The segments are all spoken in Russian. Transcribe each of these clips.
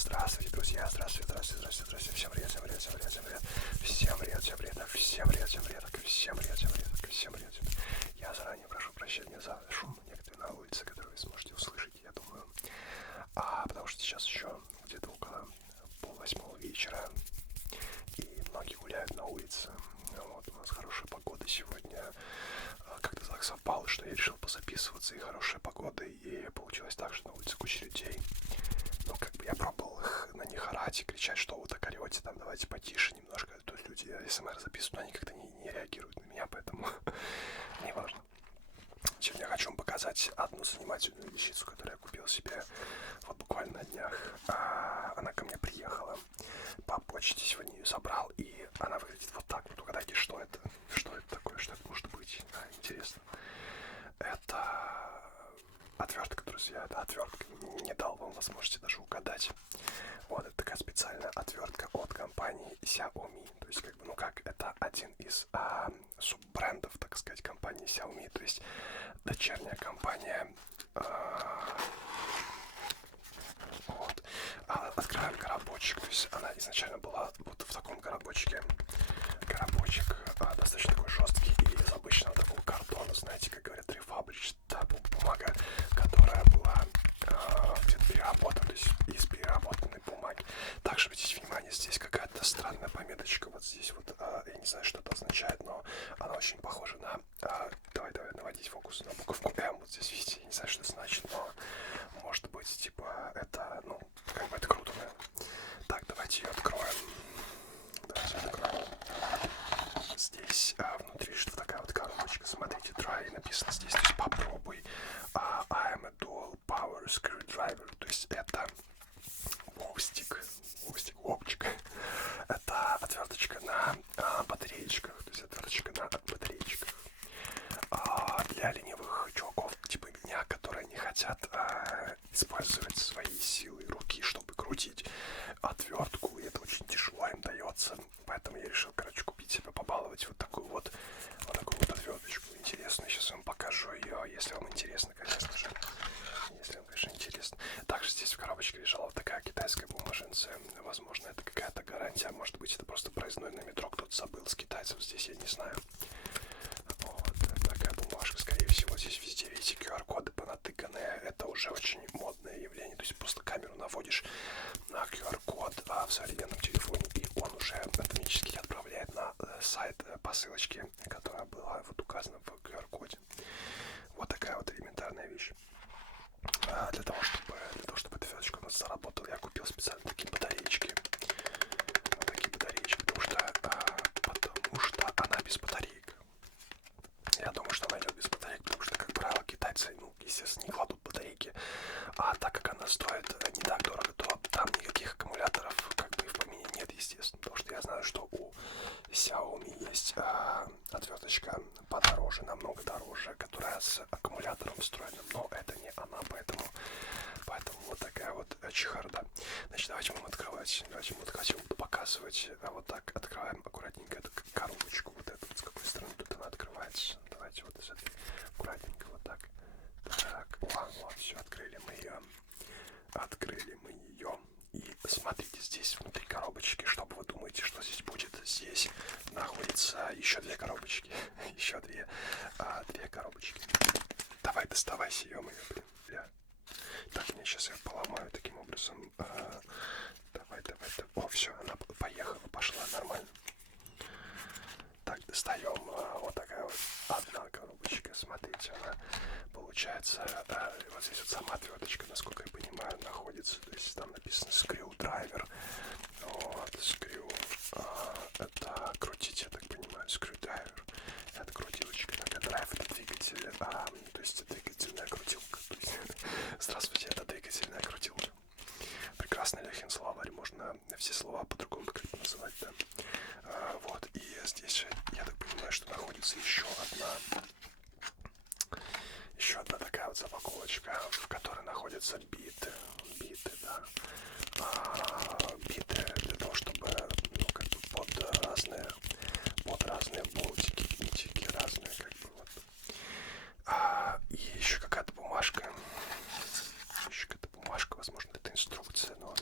Здравствуйте, друзья, здравствуйте, здравствуйте, здравствуйте, здравствуйте, всем привет, всем привет, всем привет, всем привет, всем привет, всем привет, всем привет, всем привет, всем привет, всем привет, всем привет, всем привет. Я заранее прошу прощения за шум некоторые на улице, который вы сможете услышать, я думаю, потому что сейчас еще где-то около 7:30 вечера, и многие гуляют на улице. Вот, у нас хорошая погода сегодня. Как-то так совпало, что я решил позаписываться, и хорошая погода, и получилось так, что на улице куча людей. Ну, как бы я пробовал на них орать и кричать, что вы так орете, там, давайте потише немножко. То есть люди СМР записывают, но они как-то не реагируют на меня, поэтому не важно. Сегодня я хочу вам показать одну занимательную вещицу, которую я купил себе вот буквально на днях. Она ко мне приехала по почте, сегодня ее забрал, и она выглядит вот так. Вот угадайте, что это? Что это такое? Что это может быть? Интересно. Это отвертка, друзья, это отвертка. Не дал вам возможности даже угадать. Вот, это такая специальная отвертка от компании Xiaomi. То есть, как бы, ну как, это один из суббрендов, так сказать, компании Xiaomi. То есть, дочерняя компания. Вот. Открываем коробочек. То есть, она изначально была вот в таком коробочке. Коробочек достаточно такой жесткий и из обычного такого картона, знаете, как говорят, рефабрич, та бумага, которая была где-то переработана, то есть из переработанной бумаги. Также обратите внимание, здесь какая-то странная пометочка, вот здесь вот, я не знаю, что это означает, но она очень похожа на, давай, наводить фокус на буковку М, вот здесь, видите, я не знаю, что это значит, но может быть, типа, это, ну, как бы это круто, наверное. Так, давайте ее откроем. Здесь внутри что такая вот коробочка. Смотрите, try написано здесь. То есть попробуй. I am a dual power screwdriver. То есть это вовчик. Это отверточка на батареечках. То есть отверточка на батареечках. Для ленивых чуваков типа меня, которые не хотят использовать свои силы руки, чтобы крутить отвертку. И это очень тяжело им дается. Поэтому я решил, короче, купить себе, побаловать вот такую вот отверточку. Интересную. Сейчас вам покажу ее, если вам интересно, конечно же. Если вам, конечно, интересно. Также здесь в коробочке лежала вот такая китайская бумаженция. Возможно, это какая-то гарантия. А может быть, это просто проездной на метро кто-то забыл с китайцев. Здесь я не знаю. Вот такая бумажка. Скорее всего, здесь везде, видите, QR-коды понатыканные. Это уже очень модное явление. То есть просто камеру наводишь на QR-код в современном телефоне, и он уже автоматически отправляет на сайт по ссылочке, которая была вот указана в QR-коде. Вот такая вот элементарная вещь. Для того, чтобы эта феточка у нас заработала, я купил специально такие батареечки. Вот такие батареечки, потому что она без батареек. Я думаю, что она идет без батареек, потому что, как правило, китайцы, ну, естественно, не кладут батарейки. А так как она стоит не так дорого, то там никаких аккумуляторов как бы в помине нет, естественно. Потому что я знаю, что у Xiaomi есть отверточка подороже, намного дороже, которая с аккумулятором встроена. Но это не она, поэтому вот такая вот чехарда. Значит, давайте будем открывать. Буду показывать. Вот так открываем аккуратненько эту коробочку. Вот эту, с какой стороны тут она открывается. Давайте вот с этой аккуратненько вот так. Так, вот, все, открыли мы ее. И смотрите, здесь внутри коробочки, что вы думаете, что здесь будет? Здесь находится еще две коробочки. Еще две коробочки. Давай, доставайся, ё-моё, блин. Так, я сейчас ее поломаю таким образом. Давай. О, все, она поехала, пошла, нормально. Так, достаем вот такая вот одна коробочка. Смотрите, она получается, вот здесь вот сама отверточка, насколько я понимаю, находится. То есть там написано screwdriver. Вот, это крутить, я так понимаю, screwdriver. Это крутилочка, это драйв, это двигатель, то есть двигательная крутилка. То есть, здравствуйте, это двигательная крутилка. Прекрасный Лехин словарь, можно все слова по-другому как-то называть, да. Вот, и здесь, я так понимаю, что находится еще одна такая вот запаковочка, в которой находятся биты, да. Биты для того, чтобы, ну, как бы под разные болтики, винтики, разные, как бы, вот. И еще какая-то бумажка, возможно, это инструкция, но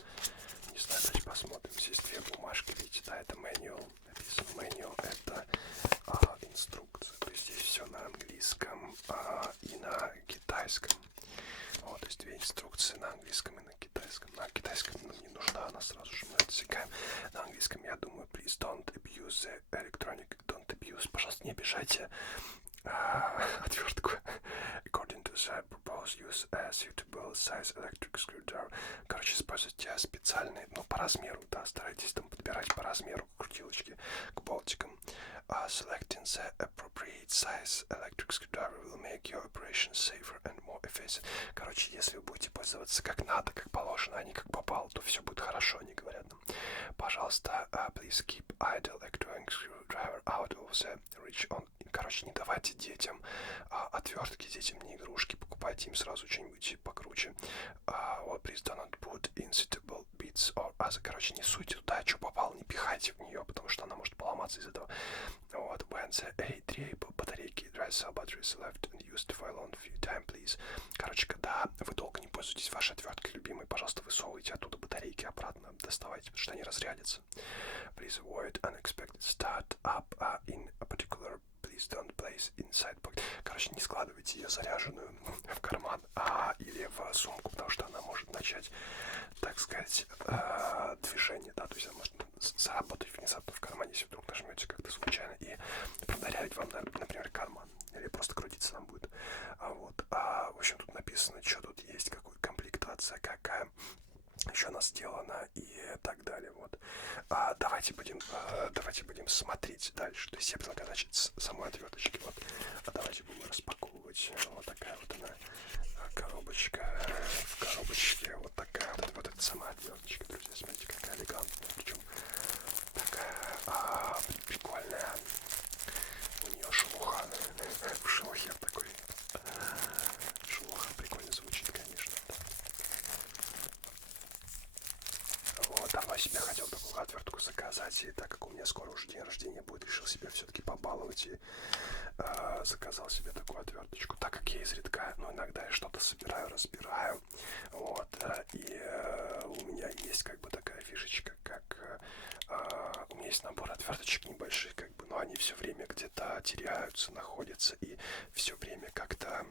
есть две инструкции на английском и на китайском. На китайском нам не нужна, она сразу же мы отсекаем. На английском, я думаю, please don't abuse the electronic, don't abuse, пожалуйста, не обижайте отвертку. According to the proposed use a suitable size electric screwdriver. Короче, используйте специальные, ну, по размеру, да, старайтесь там подбирать по размеру крутилочки к болтикам. Selecting the appropriate size electric screwdriver will make your operation safer and more efficient. Короче, если вы будете пользоваться как надо, как положено, а не как попало, то все будет хорошо, они говорят нам. Пожалуйста, please keep idle electronic screwdriver out of the reach on. Короче, не давайте детям отвертки, детям не игрушки, покупайте им сразу что-нибудь покруче. Please do not put in suitable bits or other. Короче, не суйте туда, что попало, не пихайте в нее, потому что она может поломаться из этого. Вот, when the A3 батарейки dry cell batteries left and used for a long few time, please. Короче, когда вы долго не пользуетесь вашей отверткой любимой, пожалуйста, высовывайте оттуда батарейки обратно, доставайте, потому что они разрядятся. Please avoid unexpected start up in a particular. Please don't place inside pocket. Короче, не складывайте ее заряженную в карман или в сумку, потому что она может начать, так сказать, движение, да, то есть она может заработать внезапно в кармане, если вдруг нажмете как-то случайно и продырявить вам, например, карман, или просто крутиться нам будет. В общем, тут написано, что тут есть, какая комплектация, какая еще она сделана и так далее. Вот. Давайте будем смотреть дальше. То есть я предлагаю начать с самой отверточки. Вот. Давайте будем распаковывать. Вот такая вот она коробочка. В коробочке вот такая вот эта сама отверточка, друзья. Смотрите, какая элегантная. Причем такая прикольная. У нее шелуха. В шелухе такой. Шелуха прикольно звучит, конечно. Вот, давно себе хотел такую отвертку заказать, и так как у меня скоро уже день рождения будет, решил себя все-таки побаловать и заказал себе такую отверточку. Так как я изредка, иногда я что-то собираю, разбираю, вот, и у меня есть как бы такая фишечка, как у меня есть набор отверточек небольших, как бы, но они все время где-то теряются, находятся, и все время как-то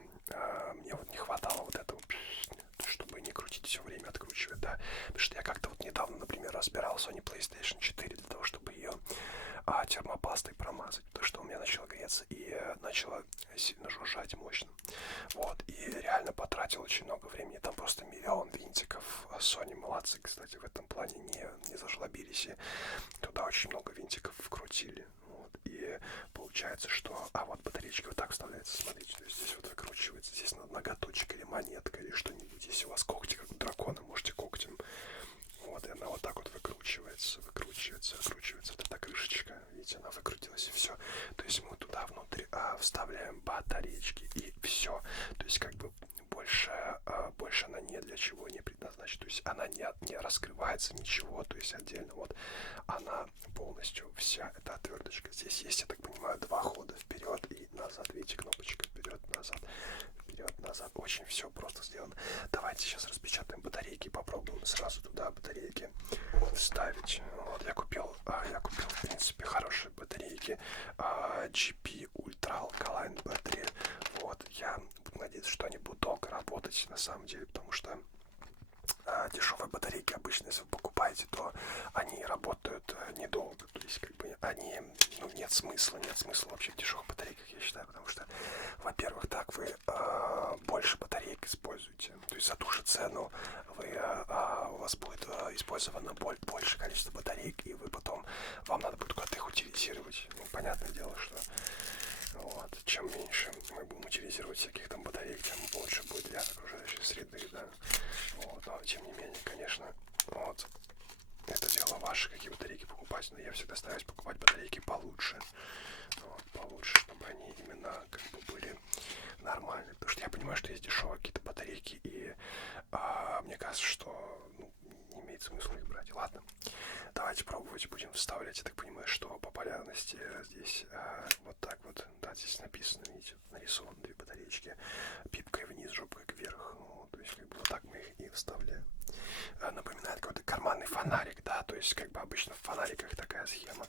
мне вот не хватало вот этого, чтобы не крутить все время, откручивать, да, потому что я как-то вот недавно, например, разбирал Sony PlayStation 4 для того, чтобы ее термопастой промазать, потому что у меня начало греться и начало сильно жужжать мощно, вот, и реально потратил очень много времени, там просто миллион винтиков. Sony молодцы, кстати, в этом плане не зажлобились, и туда очень много винтиков вкрутили, вот, и получается, что, вот батареечка вот так вставляется, смотрите, то есть здесь вот выкручивается, здесь ноготочек или монетка или что-нибудь, если у вас когти, как у дракона, можете когтем, вот, и она вот так вот выкручивается, вот эта крышечка, видите, она выкрутилась, и все, то есть мы туда внутрь вставляем батареечки, и все, то есть как бы больше она ни для чего не предназначена, то есть она не раскрывается, ничего, то есть отдельно вот она полностью вся эта отверточка. Здесь есть, я так понимаю, два хода, вперед и назад, видите, кнопочка вперед-назад, очень все просто сделано. Давайте сейчас распечатаем батарейки, попробуем сразу туда батарейки ставить. Вот, я купил, в принципе, хорошие батарейки, GP Ultra Alkaline Battery. Вот, я буду надеяться, что они будут долго работать, на самом деле, потому что дешевые батарейки обычно, если вы покупаете, то они работают недолго, то есть как бы они, нет смысла вообще в дешевых батарейках, я считаю, потому что, во-первых, так вы больше батареек используете, то есть за ту же цену у вас будет использовано больше количество батареек, и вы потом, вам надо будет куда-то их утилизировать, понятное дело, что вот, чем меньше мы будем утилизировать всяких там батареек, тем лучше будет для окружающей среды, да. Вот, но тем не менее, конечно, вот, это дело ваше, какие батарейки покупать, но я всегда стараюсь покупать батарейки получше, вот, чтобы они именно как бы были нормальные, потому что я понимаю, что есть дешевые какие-то батарейки, и мне кажется, что не имеет смысла их брать. Ладно, давайте пробовать, будем вставлять. Я так понимаю, что по полярности здесь вот так вот, да, здесь написано, видите, нарисованы две батареечки, пипкой вниз, жопкой кверх, то есть как бы вот так мы их и вставляем. Напоминает какой-то карманный фонарик, да, то есть как бы обычно в фонариках такая схема,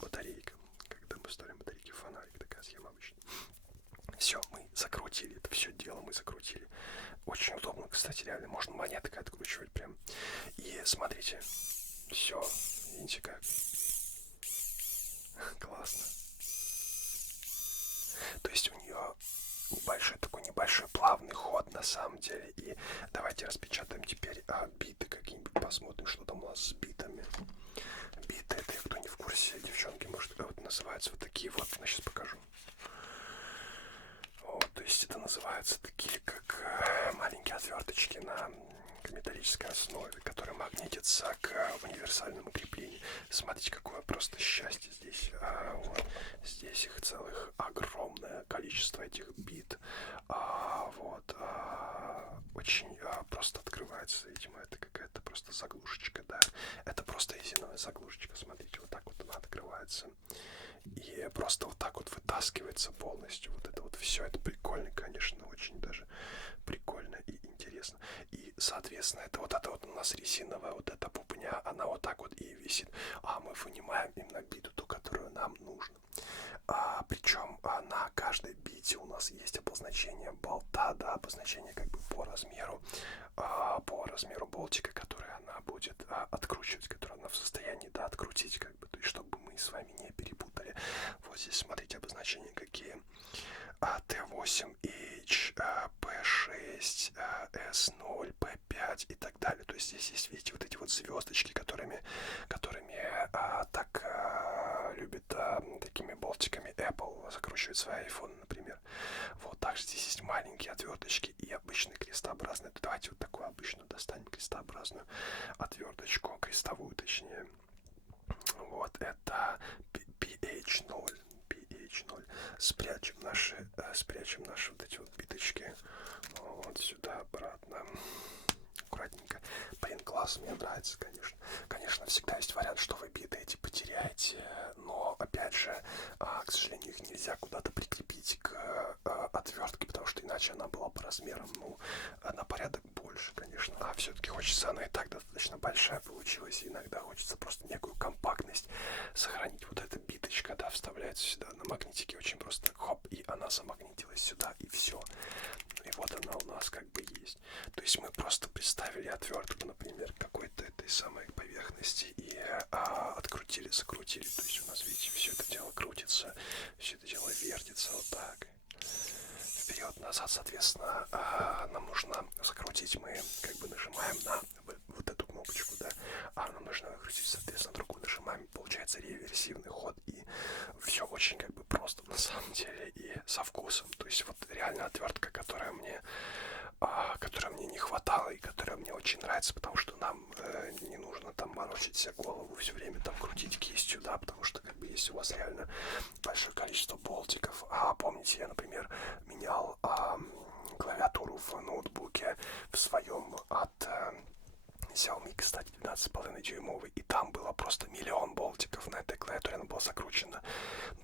батарейка, когда мы ставим батарейки в фонарик, такая схема обычно. Все, мы закрутили. Это все дело мы закрутили. Очень удобно, кстати, реально. Можно монеткой откручивать прям. И смотрите. Все. Видите как? Классно. То есть у нее небольшой плавный ход на самом деле. И давайте распечатаем теперь биты какие-нибудь. Посмотрим, что там у нас с битами. Биты, это кто не в курсе, девчонки, может, вот называются вот такие вот. Я сейчас покажу. Вот, то есть это называются такие, как маленькие отверточки на металлической основе, которые магнитятся к универсальному креплению. Смотрите, какое просто счастье здесь. Вот. Здесь их целых огромное количество этих бит. Очень просто открывается, видимо, это какая-то просто заглушечка, да. Это просто резиновая заглушечка, смотрите, вот так вот она открывается. И просто вот так вот вытаскивается полностью. Вот это вот все, это прикольно, конечно, очень даже прикольно и интересно. И, соответственно, это вот у нас резиновая вот эта пупня, она вот так вот и висит. А мы вынимаем именно биту, ту, которую нам нужно. Причем на каждой бите у нас есть обозначение болта, да, обозначение как бы по размеру болтика, который она будет откручивать, который она в состоянии, да, открутить, как бы, то есть чтобы мы с вами не перепутали. Вот здесь смотрите обозначения какие. Т8H, P6, S0, P5 и так далее. То есть здесь есть, видите, вот эти вот звездочки, которыми так любит такими болтиками Apple закручивать свои iPhone, например. Вот, также здесь есть маленькие отверточки и обычные крестообразные. Давайте вот такую обычную достанем крестообразную отверточку, крестовую точнее. Вот, это PH0. Спрячем наши вот эти вот биточки вот сюда обратно. Аккуратненько. Блин, класс, мне нравится, конечно. Конечно, всегда есть вариант, что вы биты эти потеряете, но, опять же, к сожалению, их нельзя куда-то прикрепить к отвертке, потому что иначе она была по размерам, на порядок больше, конечно. А все-таки хочется, она и так достаточно большая получилась, и иногда хочется просто некую компактность сохранить. Вот эта биточка, да, вставляется сюда на магнитике очень просто, хоп, и она замагнитилась сюда, и все. И вот она у нас как бы есть. То есть мы просто приставили отвертку, например, к какой-то этой самой поверхности и открутили, закрутили. То есть у нас, видите, все это дело крутится, все это дело вертится вот так. Вперед-назад, соответственно, нам нужно закрутить, мы как бы нажимаем на вот эту кнопочку, да, нам нужно выкрутить, соответственно, другую нажимаем, получается реверсивный ход, и все очень как бы просто на самом деле и со вкусом. То есть вот реально отвертка, которая мне не хватало и которая мне очень нравится, потому что нам не нужно там морочить себе голову все время, там крутить кистью, да, потому что как бы если у вас реально большое количество болтиков, помните, я, например, менял клавиатуру в ноутбуке в своем от Xiaomi, кстати, 12,5 дюймовый, и там было просто миллион болтиков на этой клавиатуре, она была закручена.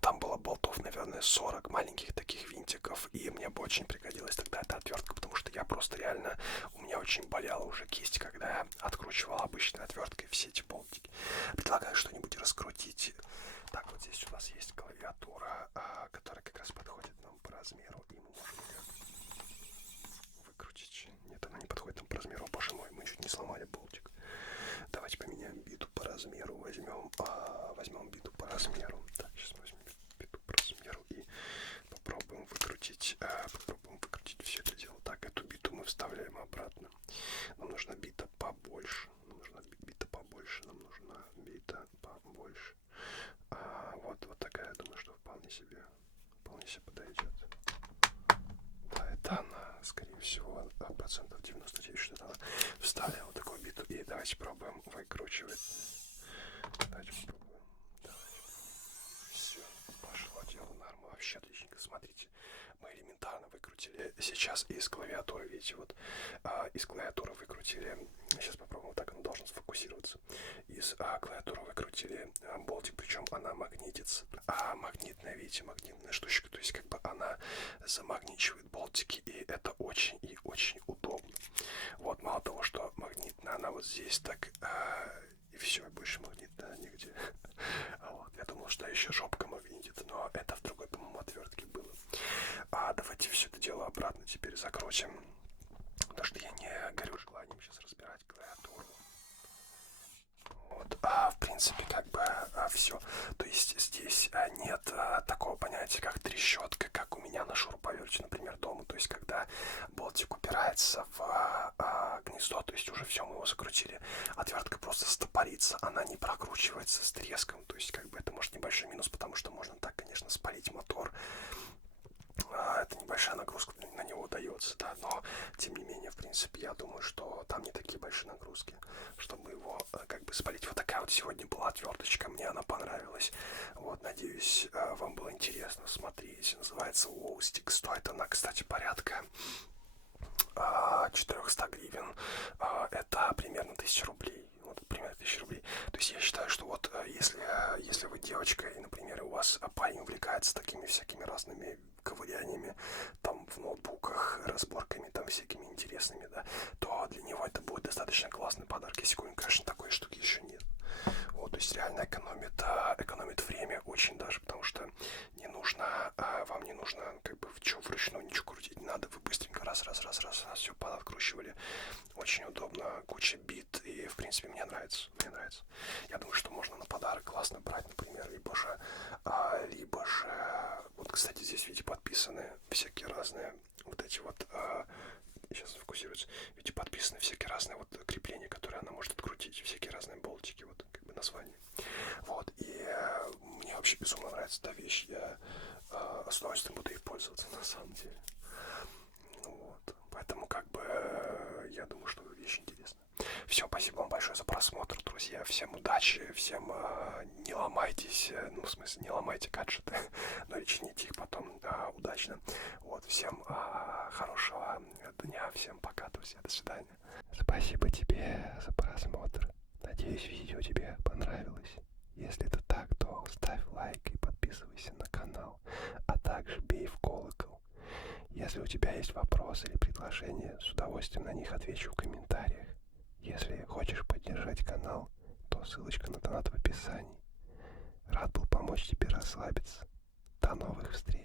Там было болтов, наверное, 40 маленьких таких винтиков, и мне бы очень пригодилась тогда эта отвертка, потому что я просто реально, у меня очень болела уже кисть, когда я откручивал обычной отверткой все эти болтики. Предлагаю что-нибудь раскрутить. Так, вот здесь у нас есть клавиатура, которая как раз подходит нам по размеру, и мы можем ее выкрутить. Нет, она не подходит нам по размеру. Боже мой, мы чуть не сломали болтик. Давайте поменяем биту по размеру. Возьмем биту по размеру. Так, сейчас возьмем биту по размеру и попробуем выкрутить все это дело. Так, эту биту мы вставляем обратно. Нам нужна бита побольше. Нам нужна бита побольше. Вот такая, я думаю, что вполне себе подойдет. Да, это она, скорее всего, процентов 99, что она вставляла вот такую биту. И давайте пробуем выкручивать. Давайте попробуем. Все, пошло дело норма. Вообще отличненько. Смотрите, мы элементарно выкрутили сейчас из клавиатуры, видите, вот из клавиатуры выкрутили. Сейчас попробуем, вот так оно должно сфокусироваться. Из клавиатуры выкрутили болтик, причем она магнитится. Магнитная, видите, магнитная штучка, то есть как бы она замагничивает болтики, и это очень и очень удобно. Вот, мало того, что магнитная, она вот здесь так, и все, больше магнитная нигде. Вот, я думал, что еще жопка магнитит, но это в другой, по-моему, отвертке было. Давайте все это дело обратно теперь закрутим. Потому что я не горю желанием сейчас разбирать клавиатуру. Вот, в принципе, как бы все. То есть здесь нет такого понятия, как трещотка, как у меня на шуруповерте, например, дома. То есть когда болтик упирается в гнездо, то есть уже все, мы его закрутили. Отвертка просто стопорится, она не прокручивается с треском. То есть как бы это может небольшой минус, потому что можно так, конечно, спалить мотор. Это небольшая нагрузка на него дается, да, но тем не менее, в принципе, я думаю, что там не такие большие нагрузки, чтобы его как бы спалить. Вот такая вот сегодня была отверточка, мне она понравилась. Вот, надеюсь, вам было интересно смотреть. Называется Wowstick, стоит она, кстати, порядка 400 гривен. Это примерно 1000 рублей. Вот, примерно 1000 рублей. То есть я считаю, что вот если вы девочка, и, например, у вас парень увлекается такими всякими разными ковыряниями, там в ноутбуках, разборками там всякими интересными, да, то для него это будет достаточно классный подарок. Если у него, конечно, такой штуки еще нет. Вот, то есть реально экономит время очень даже, потому что не нужно, вам не нужно как бы вручную ничего крутить, не надо, вы быстренько раз, все подоткручивали. Очень удобно, куча бит, и в принципе мне нравится. Я думаю, что можно на подарок классно брать, например, либо же, вот, кстати, здесь, видите, подписаны всякие разные вот эти вот, сейчас фокусируется, видите, подписаны всякие разные вот крепления, которые она может открутить, всякие разные болтики, вот, как бы название. Вот, и мне вообще безумно нравится эта вещь, я с удовольствием буду ей пользоваться, на самом деле. Вот, поэтому, как бы, я думаю, что вещь интересная. Все, спасибо вам большое за просмотр, друзья. Всем удачи, всем не ломайтесь, ну, в смысле, не ломайте гаджеты, но и чините их потом удачно. Вот, всем хорошего дня, всем пока, друзья, до свидания. Спасибо тебе за просмотр. Надеюсь, видео тебе понравилось. Если это так, то ставь лайк и подписывайся на канал, а также бей в колокол. Если у тебя есть вопросы или предложения, с удовольствием на них отвечу в комментариях. Если хочешь поддержать канал, то ссылочка на донат в описании. Рад был помочь тебе расслабиться. До новых встреч!